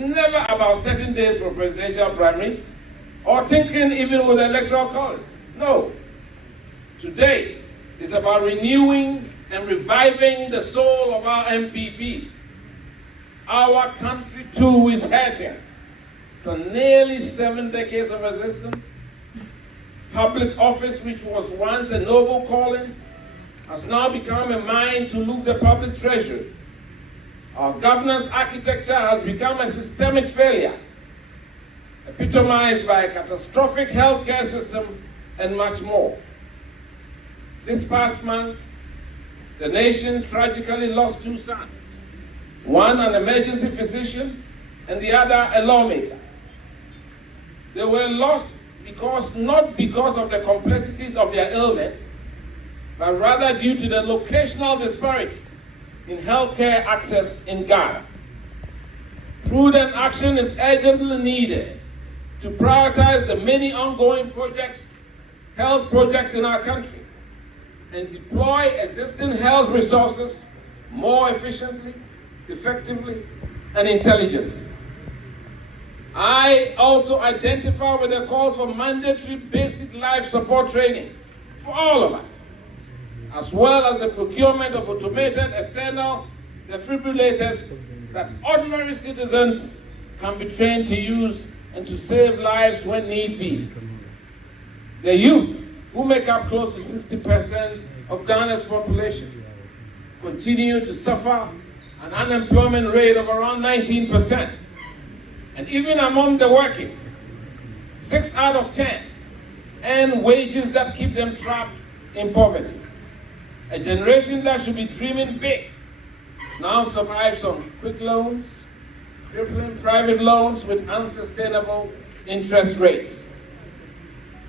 never about setting days for presidential primaries or tinkering even with the electoral college. No. Today is about renewing and reviving the soul of our NPP. Our country too is hurting. For nearly 7 decades of existence, public office, which was once a noble calling, has now become a mine to loot the public treasury. Our governance architecture has become a systemic failure, epitomized by a catastrophic healthcare system and much more. This past month, the nation tragically lost 2 sons, one an emergency physician and the other a lawmaker. They were lost not because of the complexities of their ailments, but rather due to the locational disparities in healthcare access in Ghana. Prudent action is urgently needed to prioritize the many ongoing health projects in our country, and deploy existing health resources more efficiently, effectively, and intelligently. I also identify with the calls for mandatory basic life support training for all of us, as well as the procurement of automated external defibrillators that ordinary citizens can be trained to use and to save lives when need be. The youth, who make up close to 60% of Ghana's population, continue to suffer an unemployment rate of around 19%. And even among the working, 6 out of 10 earn wages that keep them trapped in poverty. A generation that should be dreaming big now survives on quick loans, crippling private loans with unsustainable interest rates.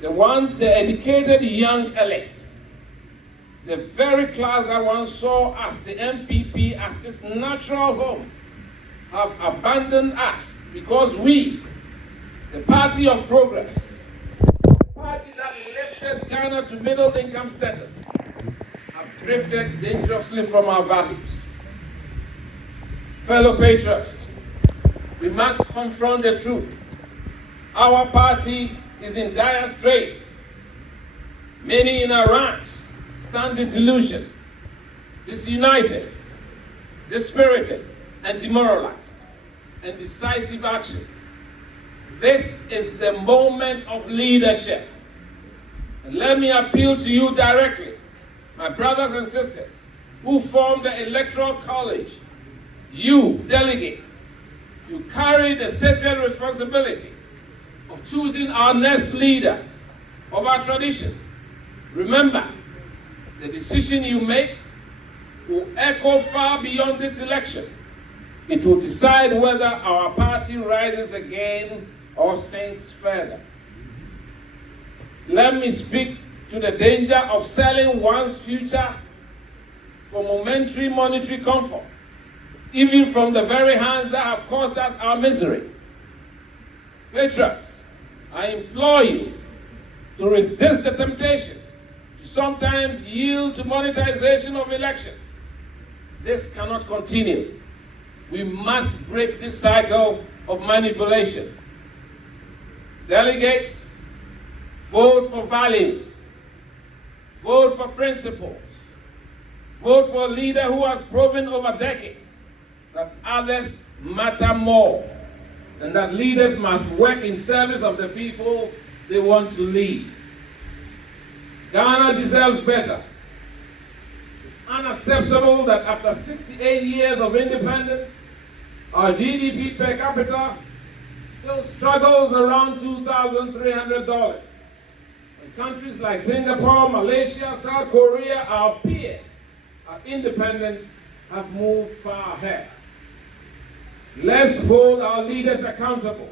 The educated young elite, the very class that once saw us, the NPP, as its natural home, have abandoned us because we, the party of progress, the party that lifted Ghana to middle income status, have drifted dangerously from our values. Fellow patriots, we must confront the truth. Our party is in dire straits. Many in our ranks stand disillusioned, disunited, dispirited, and demoralized. And decisive action. This is the moment of leadership. And let me appeal to you directly, my brothers and sisters, who form the Electoral College. You, delegates, you carry the sacred responsibility of choosing our next leader of our tradition. Remember, the decision you make will echo far beyond this election. It will decide whether our party rises again or sinks further. Let me speak to the danger of selling one's future for momentary monetary comfort, even from the very hands that have caused us our misery. Patriots, I implore you to resist the temptation to sometimes yield to monetization of elections. This cannot continue. We must break this cycle of manipulation. Delegates, vote for values. Vote for principles. Vote for a leader who has proven over decades that others matter more, and that leaders must work in service of the people they want to lead. Ghana deserves better. It's unacceptable that after 68 years of independence, our GDP per capita still struggles around $2,300. In countries like Singapore, Malaysia, South Korea, our peers, our independence have moved far ahead. Let's hold our leaders accountable.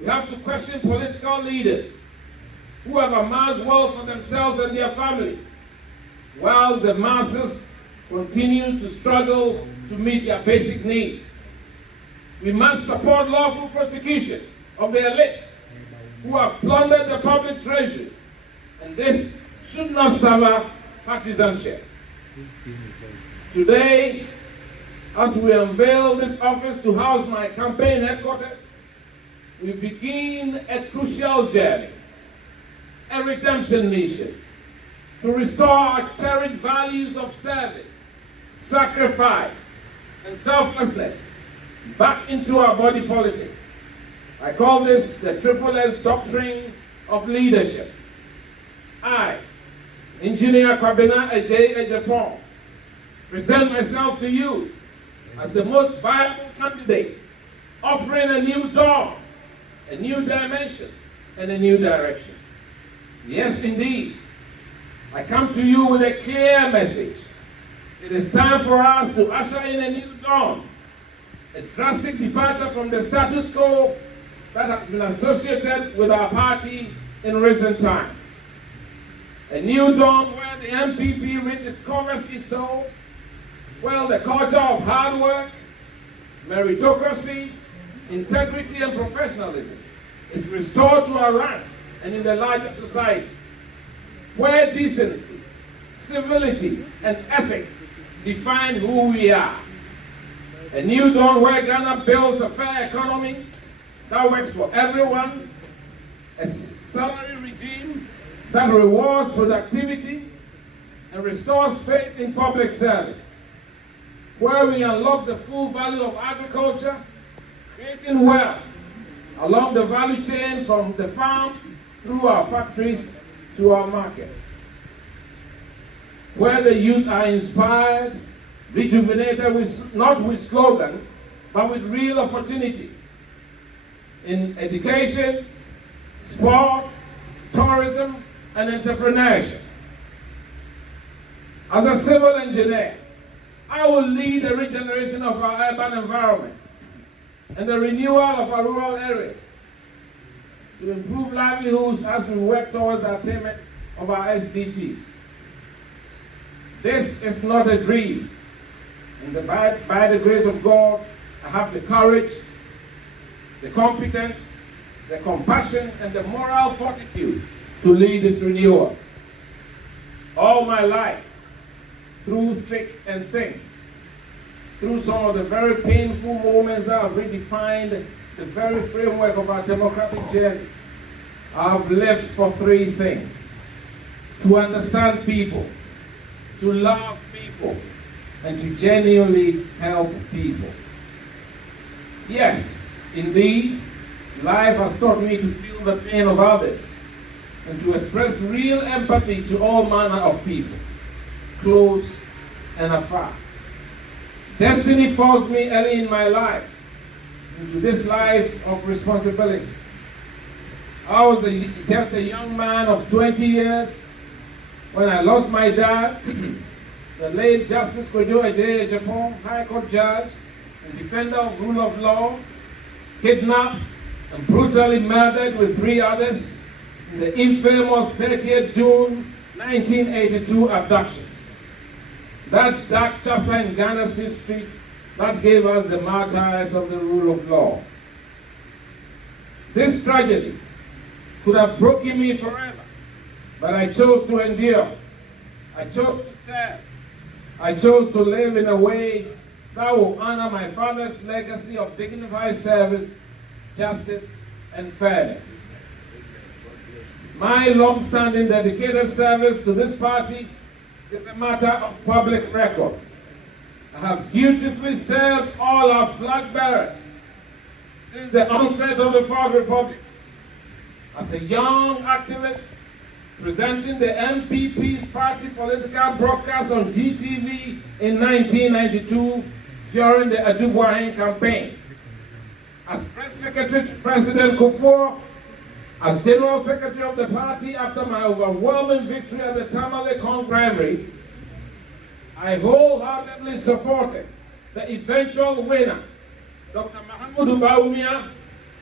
We have to question political leaders who have amassed wealth for themselves and their families, while the masses continue to struggle to meet their basic needs. We must support lawful prosecution of the elites who have plundered the public treasury, and this should not serve partisanship. Today, As we unveil this office to house my campaign headquarters, we begin a crucial journey, a redemption mission, to restore our cherished values of service, sacrifice, and selflessness back into our body politic. I call this the Triple S doctrine of leadership. I, Engineer Kwabena Agyei Agyapong, present myself to you as the most viable candidate, offering a new dawn, a new dimension, and a new direction. Yes, indeed, I come to you with a clear message. It is time for us to usher in a new dawn, a drastic departure from the status quo that has been associated with our party in recent times. A new dawn where the NPP rediscovers its soul, where the culture of hard work, meritocracy, integrity, and professionalism is restored to our ranks and in the larger society, where decency, civility, and ethics define who we are. A new dawn where Ghana builds a fair economy that works for everyone, a salary regime that rewards productivity and restores faith in public service, where we unlock the full value of agriculture, creating wealth along the value chain from the farm through our factories to our markets, where the youth are inspired, rejuvenated, not with slogans, but with real opportunities in education, sports, tourism, and entrepreneurship. As a civil engineer, I will lead the regeneration of our urban environment and the renewal of our rural areas to improve livelihoods as we work towards the attainment of our SDGs. This is not a dream, and by the grace of God, I have the courage, the competence, the compassion, and the moral fortitude to lead this renewal. All my life, through thick and thin, through some of the very painful moments that have redefined the very framework of our democratic journey, I have lived for three things: to understand people, to love people, and to genuinely help people. Yes, indeed, life has taught me to feel the pain of others and to express real empathy to all manner of people, close and afar. Destiny forced me early in my life into this life of responsibility. I was just a young man of 20 years when I lost my dad, the late Justice Agyei Agyapong, High Court judge and defender of rule of law, kidnapped and brutally murdered with three others in the infamous 30th June 1982 abductions. That dark chapter in Ghana's history that gave us the martyrs of the rule of law. This tragedy could have broken me forever, but I chose to endure. I chose to serve. I chose to live in a way that will honor my father's legacy of dignified service, justice, and fairness. My long-standing dedicated service to this party is a matter of public record. I have dutifully served all our flag bearers since the onset of the Fourth Republic. As a young activist, presenting the NPP's party political broadcast on GTV in 1992 during the Agyei campaign. As press secretary to President Kufuor, as general secretary of the party after my overwhelming victory at the Tamale Kong primary, I wholeheartedly supported the eventual winner, Dr. Mahamudu Bawumia.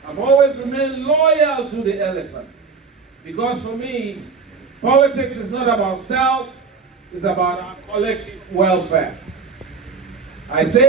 I've always remained loyal to the elephant, because for me, politics is not about self, it's about our collective welfare. I say